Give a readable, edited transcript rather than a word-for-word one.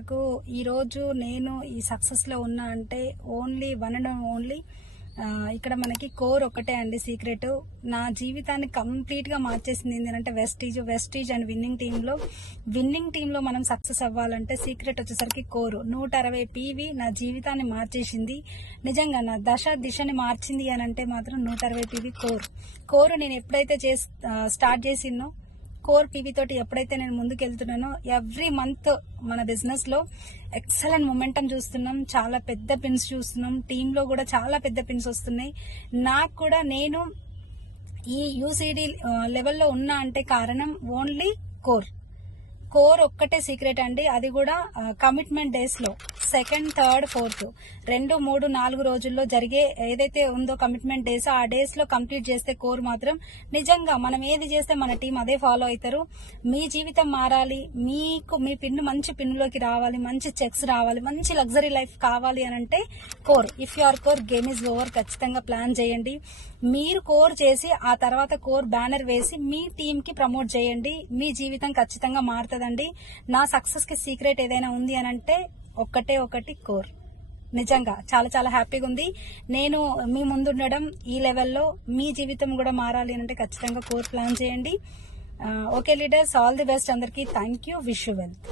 నాకు ఈరోజు నేను ఈ సక్సెస్లో ఉన్నా అంటే ఓన్లీ వన్ అండ్ ఓన్లీ ఇక్కడ మనకి కోర్ ఒకటే అండి సీక్రెట్. నా జీవితాన్ని కంప్లీట్గా మార్చేసింది ఏంటంటే వెస్టీజ్ అండ్ విన్నింగ్ టీంలో మనం సక్సెస్ అవ్వాలంటే సీక్రెట్ వచ్చేసరికి కోర్. 160 PV నా జీవితాన్ని మార్చేసింది. నిజంగా నా దిశని మార్చింది అని అంటే మాత్రం 160 PV కోర్ నేను ఎప్పుడైతే స్టార్ట్ చేసినో కోర్ పీవీ తోటి ఎప్పుడైతే నేను ముందుకు వెళ్తున్నానో ఎవ్రీ మంత్ మన బిజినెస్ లో ఎక్సలెంట్ మొమెంటం చూస్తున్నాం. చాలా పెద్ద పిన్స్ చూస్తున్నాం. టీంలో కూడా చాలా పెద్ద పిన్స్ వస్తున్నాయి. నాకు కూడా నేను ఈ యూసీడీ లెవెల్లో ఉన్నా అంటే కారణం ఓన్లీ కోర్ ఒక్కటే సీక్రెట్ అండి. అది కూడా కమిట్మెంట్ డేస్ లో 2nd, 3rd, 4th 2, 3, 4 రోజుల్లో జరిగే ఏదైతే ఉందో కమిట్మెంట్ డేస్, ఆ డేస్ లో కంప్లీట్ చేస్తే కోర్ మాత్రం నిజంగా మనం ఏది చేస్తే మన టీం అదే ఫాలో అవుతారు. మీ జీవితం మారాలి, మీ పిన్ను మంచి పిన్నులోకి రావాలి, మంచి చెక్స్ రావాలి, మంచి లగ్జరీ లైఫ్ కావాలి అని అంటే core. If you are core game is over. ఖచ్చితంగా ప్లాన్ చేయండి. మీరు కోర్ చేసి ఆ తర్వాత కోర్ బ్యానర్ వేసి మీ టీం కి ప్రమోట్ చేయండి. మీ జీవితం ఖచ్చితంగా మారుతుందండి. నా సక్సెస్ కి సీక్రెట్ ఏదైనా ఉంది అని అంటే ఒకటి కోర్. నిజంగా చాలా చాలా హ్యాపీగా ఉంది నేను మీ ముందుండడం. ఈ లెవెల్లో మీ జీవితం కూడా మారాలి అంటే ఖచ్చితంగా కోర్ ప్లాన్ చేయండి. Okay leaders, all the best అందరికీ. Thank you. Wish you wealth.